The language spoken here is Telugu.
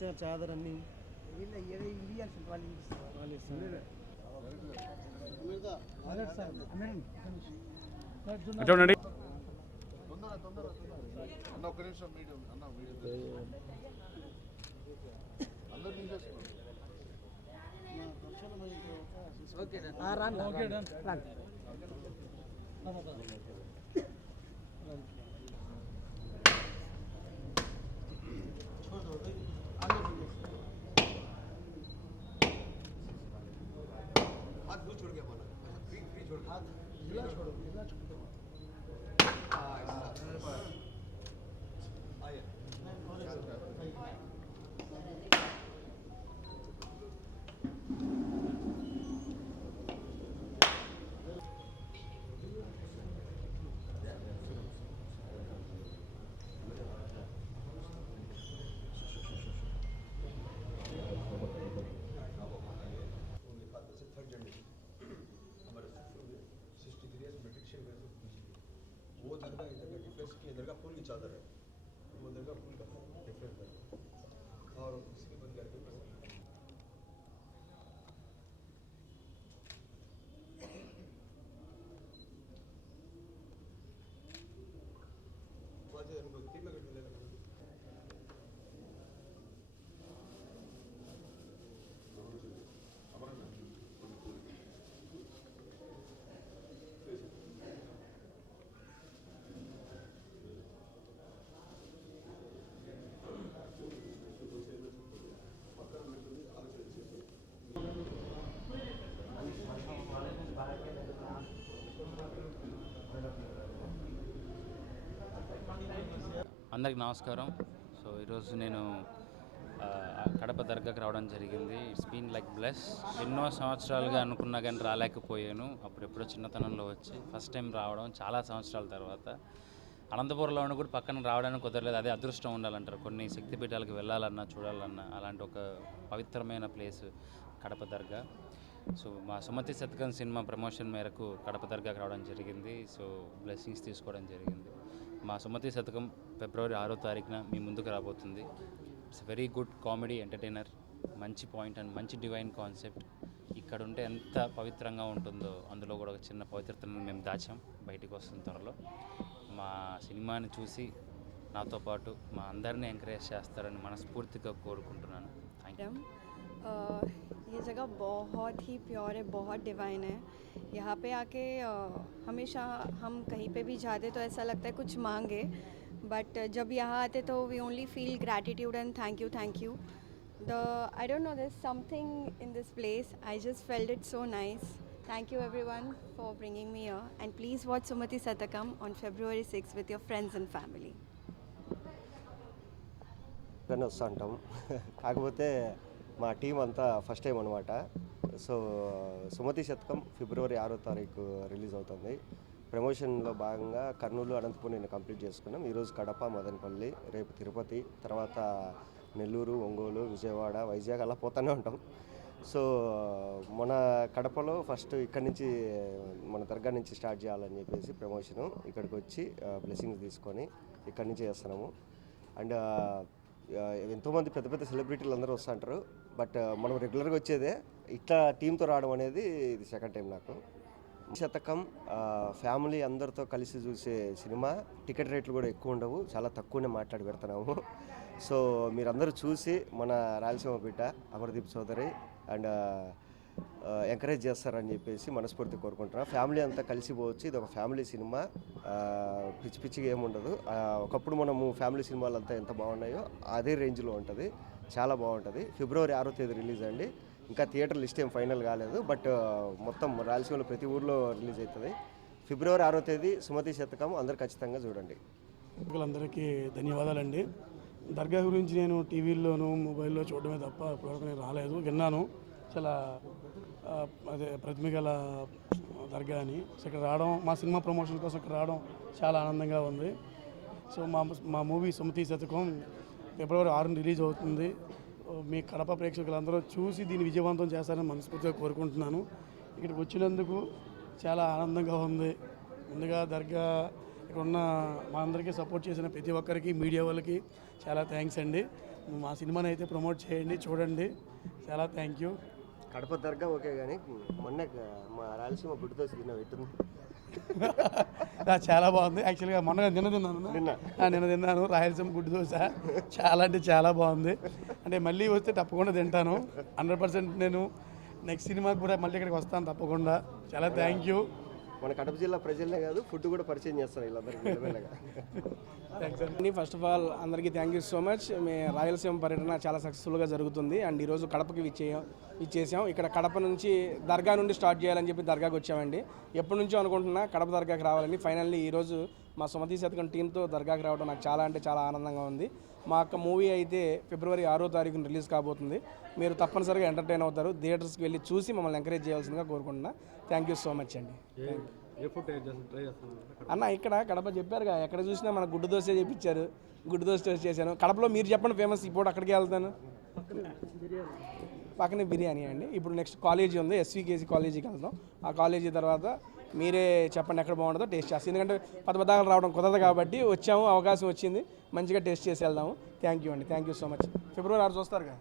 చాదర్ అన్ని చూడండి. हाथ दूर छोड़ के बोला फ्री फ्री छोड़ हाथ ढीला छोड़ो आइए वो दरगाह इधर का डिफरेंस की दरगाह फूल की चादर है वो दरगाह फूल का डिफरेंस है और इसके बंद करके అందరికి నమస్కారం. సో ఈరోజు నేను కడప దర్గాకి రావడం జరిగింది. It's been like bless. ఎన్నో సంవత్సరాలుగా అనుకున్నా కానీ రాలేకపోయాను. అప్పుడెప్పుడో చిన్నతనంలో వచ్చి ఫస్ట్ టైం రావడం చాలా సంవత్సరాల తర్వాత. అనంతపురంలో ఉండి కూడా పక్కన రావడానికి కుదరలేదు. అదే అదృష్టం ఉండాలంటారు. కొన్ని శక్తిపీఠాలకు వెళ్ళాలన్నా చూడాలన్నా అలాంటి ఒక పవిత్రమైన ప్లేస్ కడప దర్గా. సో మా సుమతి శతకం సినిమా ప్రమోషన్ మేరకు కడప దర్గాకి రావడం జరిగింది. సో బ్లెస్సింగ్స్ తీసుకోవడం జరిగింది. మా సుమతి శతకం ఫిబ్రవరి 6వ తారీఖున మీ ముందుకు రాబోతుంది. It's very good comedy entertainer. మంచి పాయింట్ అండ్ మంచి డివైన్ కాన్సెప్ట్. ఇక్కడ ఉంటే ఎంత పవిత్రంగా ఉంటుందో అందులో కూడా ఒక చిన్న పవిత్రతను మేము దాచాం. బయటికి వస్తున్న త్వరలో మా సినిమాని చూసి నాతో పాటు మా అందరినీ ఎంకరేజ్ చేస్తారని మనస్ఫూర్తిగా కోరుకుంటున్నాను. Thank you. ये जगह बहुत ही प्योर है, बहुत डिवाइन है. यहाँ पे आके हमेशा हम कहीं पे भी जाते तो ऐसा लगता है कुछ मांगे, बट जब यहाँ आते तो we only feel gratitude and thank you. I don't know, there's something in this place. I just felt it so nice. Thank you everyone for bringing me here, and please watch Sumati Satakam on February 6th with your friends and family. వస్తుంటాం కాకపోతే మా టీం అంతా ఫస్ట్ టైం అనమాట. సో సుమతి శతకం ఫిబ్రవరి 6వ తారీఖు రిలీజ్ అవుతుంది. ప్రమోషన్లో భాగంగా కర్నూలు, అనంతపురం నేను కంప్లీట్ చేసుకున్నాం. ఈరోజు కడప, మదనపల్లి, రేపు తిరుపతి, తర్వాత నెల్లూరు, ఒంగోలు, విజయవాడ, వైజాగ్ అలా పోతూనే ఉంటాం. సో మన కడపలో ఫస్ట్ ఇక్కడి నుంచి మన దర్గా నుంచి స్టార్ట్ చేయాలని చెప్పేసి ప్రమోషను ఇక్కడికి వచ్చి బ్లెస్సింగ్స్ తీసుకొని ఇక్కడి నుంచి చేస్తున్నాము. అండ్ ఎంతోమంది పెద్ద పెద్ద సెలబ్రిటీలు అందరూ వస్తుంటారు. బట్ మనం రెగ్యులర్గా వచ్చేదే ఇట్లా టీంతో రావడం అనేది ఇది సెకండ్ టైం నాకు. శతకం ఫ్యామిలీ అందరితో కలిసి చూసే సినిమా. టికెట్ రేట్లు కూడా ఎక్కువ ఉండవు, చాలా తక్కువనే మాట్లాడి పెడుతున్నాము. సో మీరందరూ చూసి మన రాయలసీమ బిడ్డ అమర్దీప్ చౌదరి అండ్ ఎంకరేజ్ చేస్తారని చెప్పేసి మనస్ఫూర్తి కోరుకుంటున్నాను. ఫ్యామిలీ అంతా కలిసిపోవచ్చు. ఇది ఒక ఫ్యామిలీ సినిమా. పిచ్చి పిచ్చిగా ఏముండదు. ఒకప్పుడు మనము ఫ్యామిలీ సినిమాలు అంతా ఎంత బాగున్నాయో అదే రేంజ్లో ఉంటుంది. చాలా బాగుంటుంది. ఫిబ్రవరి 6వ తేదీ రిలీజ్ అండి. ఇంకా థియేటర్ లిస్ట్ ఏం ఫైనల్ కాలేదు, బట్ మొత్తం రాయలసీమలో ప్రతి ఊర్లో రిలీజ్ అవుతుంది. ఫిబ్రవరి 6వ తేదీ సుమతి శతకం అందరూ ఖచ్చితంగా చూడండి. అందరికీ ధన్యవాదాలండి. దర్గా గురించి నేను టీవీల్లోనూ మొబైల్లో చూడడమే తప్ప ఇప్పటివరకు నేను రాలేదు. విన్నాను చాలా అదే ప్రతిమ గల దర్గా అని. సో ఇక్కడ రావడం, మా సినిమా ప్రమోషన్ కోసం ఇక్కడ రావడం చాలా ఆనందంగా ఉంది. సో మా మూవీ సుమతి శతకం ఫిబ్రవరి 6న రిలీజ్ అవుతుంది. మీ కడప ప్రేక్షకులందరూ చూసి దీన్ని విజయవంతం చేస్తారని మనస్ఫూర్తిగా కోరుకుంటున్నాను. ఇక్కడికి వచ్చినందుకు చాలా ఆనందంగా ఉంది. ముందుగా దర్గా ఇక్కడ ఉన్న మా అందరికీ సపోర్ట్ చేసిన ప్రతి ఒక్కరికి, మీడియా వాళ్ళకి చాలా థ్యాంక్స్ అండి. మా సినిమాని అయితే ప్రమోట్ చేయండి, చూడండి. చాలా thank you. Kadapa dargah okay కానీ మొన్న మా రాయలసీమ గుడ్డుతో సినిమా పెట్టింది. చాలా బాగుంది. యాక్చువల్గా మొన్న నిన్న తిన్నాను రాయలసీమ గుడ్డు దోశ. చాలా అంటే చాలా బాగుంది. అంటే మళ్ళీ వస్తే తప్పకుండా తింటాను. 100% నేను నెక్స్ట్ సినిమాకి కూడా మళ్ళీ ఇక్కడికి వస్తాను తప్పకుండా. చాలా థ్యాంక్ యూ. మన కడప జిల్లా ప్రజలనే కాదు, ఫుడ్ కూడా పరిచయం చేస్తారు వీళ్ళందరికీ మెల్లమెల్లగా. ఫస్ట్ ఆఫ్ ఆల్ అందరికీ థ్యాంక్ యూ సో మచ్. మీ రాయలసీమ పర్యటన చాలా సక్సెస్ఫుల్గా జరుగుతుంది. అండ్ ఈరోజు కడపకి ఇచ్చేసాం. ఇక్కడ కడప నుంచి దర్గా నుండి స్టార్ట్ చేయాలని చెప్పి దర్గాకి వచ్చామండి. ఎప్పటి నుంచో అనుకుంటున్నా కడప దర్గాకి రావాలని. ఫైనల్లీ ఈరోజు మా సుమతి శతకం టీంతో దర్గాకి రావడం నాకు చాలా అంటే చాలా ఆనందంగా ఉంది. మా యొక్క మూవీ అయితే ఫిబ్రవరి 6వ తారీఖున రిలీజ్ కాబోతుంది. మీరు తప్పనిసరిగా ఎంటర్టైన్ అవుతారు. థియేటర్స్కి వెళ్ళి చూసి మమ్మల్ని ఎంకరేజ్ చేయాల్సిందిగా కోరుకుంటున్నా. థ్యాంక్ యూ సో మచ్ అండి. అన్న ఇక్కడ కడప చెప్పారుగా, ఎక్కడ చూసినా మన గుడ్డు దోశ చేయించారు. గుడ్డు దోశ టేస్ట్ చేశాను. కడపలో మీరు చెప్పండి ఫేమస్. ఇప్పుడు అక్కడికి వెళ్తాను. పక్కనే బిర్యానీ అండి. ఇప్పుడు నెక్స్ట్ కాలేజీ ఉంది, ఎస్వికేసి కాలేజీకి వెళ్తాం. ఆ కాలేజీ తర్వాత మీరే చెప్పండి ఎక్కడ బాగుంటుందో టేస్ట్ చేస్తాం. ఎందుకంటే పెద్ద రావడం కుదరదు కాబట్టి వచ్చాము, అవకాశం వచ్చింది, మంచిగా టేస్ట్ చేసి వెళ్దాము. థ్యాంక్ యూ అండి. Thank you so much. ఫిబ్రవరి 6 చూస్తారు కదా.